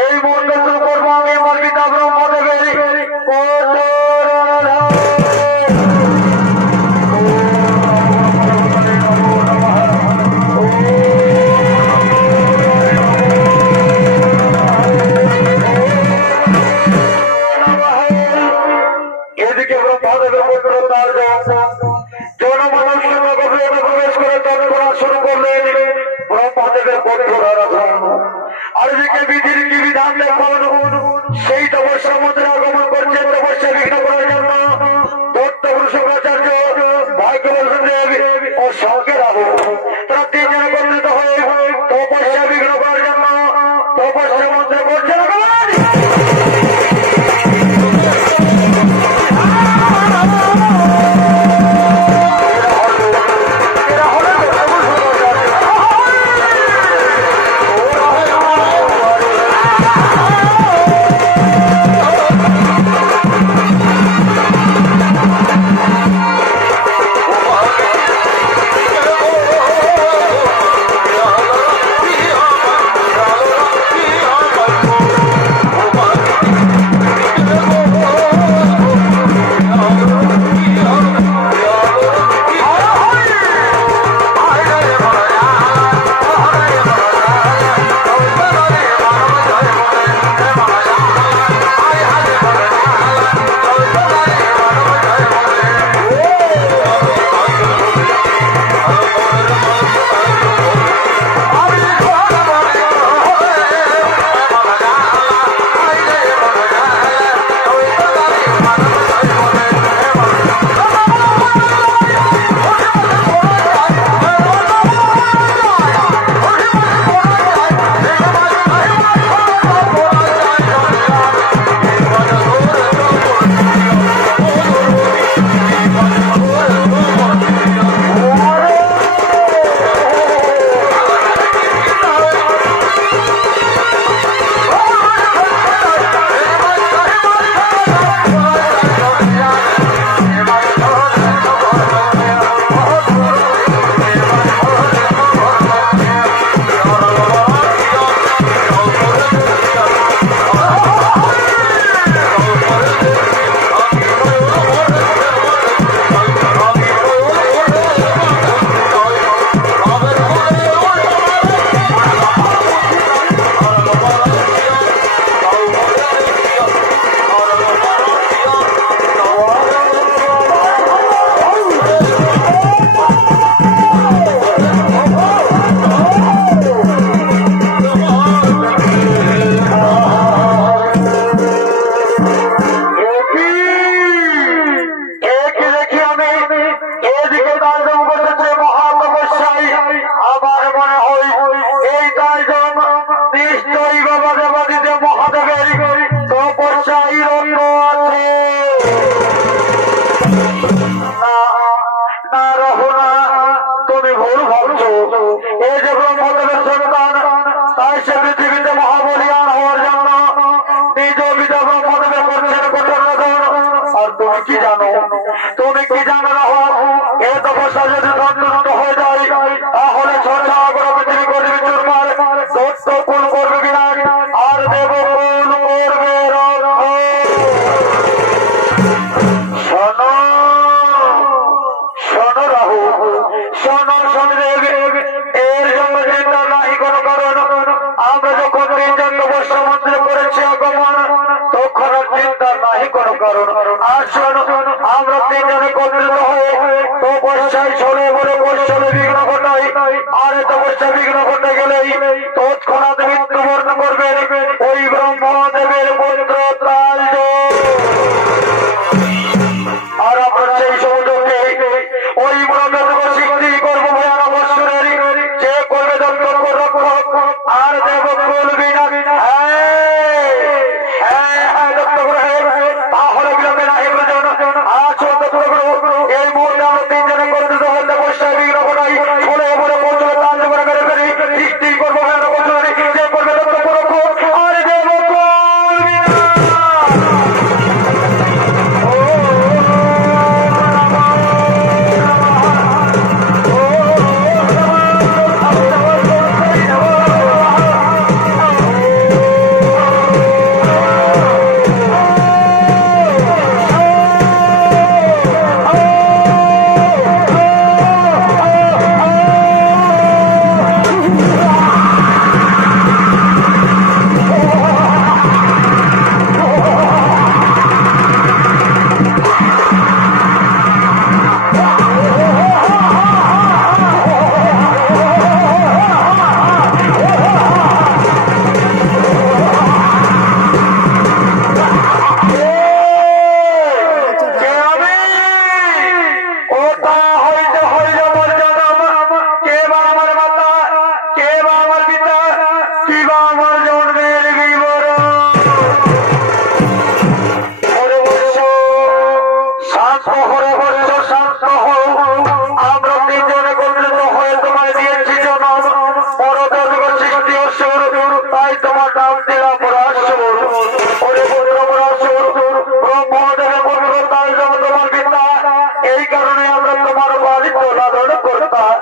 এই মুহূর্তে শুরু করবো আমি আমার পিতা ব্রহ্মদেবের এদিকে ব্রহ্মদেবের পুত্র তার জনমানব প্রবেশ করে তৎপরা শুরু করলেন ব্রহ্মদেবের পুত্ররা আর এদিকে বিধির কি বিধান দেখুন সেই তপস্যার মধ্যে আগমন করছেন তপস্যা বিঘ্ন করার জন্য দত্ত গুরু শুক্রাচার্য ভাগ্য বলছেন দেব ও সঙ্গে রাহু তারা তিনজন একত্রিত হয়ে তপস্যা বিঘ্ন করার জন্য তপস্যার মধ্যে করছেন তাই তোমার নাম দিলাম পরাশর। ওরে পুত্র পরাশর, ব্রহ্মদেবের পুত্র তাই যেমন তোমার পিতা, এই কারণে আমরা তোমার বাড়িতে লালন করতাম।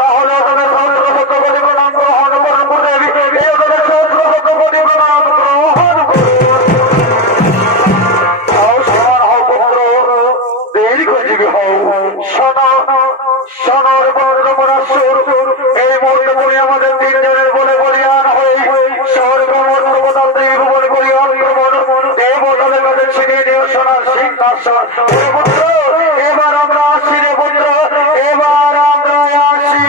তাহলে ওদের সহস্রবত বলি প্রণাম গ্রহণ করুন দেবী, ওদের সহস্রবত বলি প্রণাম গ্রহণ করুন। এই মুহূর্তে তুমি আমাদের তিনজনের বলে বলিয়ান হই স্বর্গ মর্তবতাল দেব বলে বলিয়ান দেবতাদের কাছে ছিনিয়ে নিয়ে সোনার সিংহাসন। পুত্র এবার আমরা আসি রে পুত্র, এবার আমরা আসি।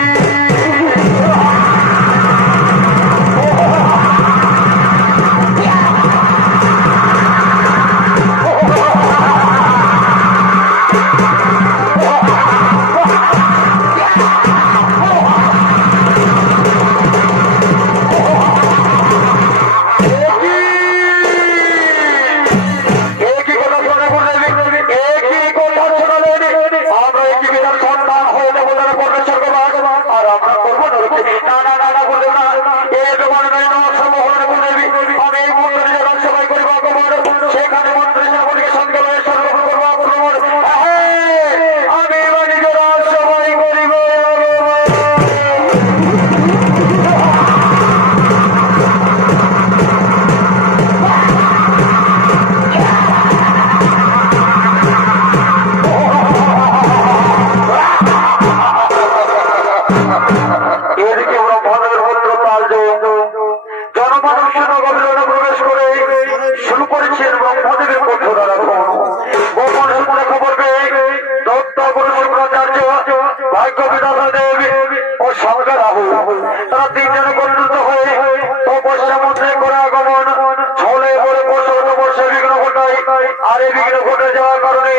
তারা তিনজনে পরিণত হয়ে তপস্যা মন্ত্রে করে আগমন ছলে বলে বর্ষে বিঘ্ন ঘটায়। আর এই বিঘ্ন ঘটে যাওয়ার কারণে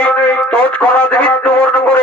তৎক্ষণাৎ মৃত্যুবরণ করে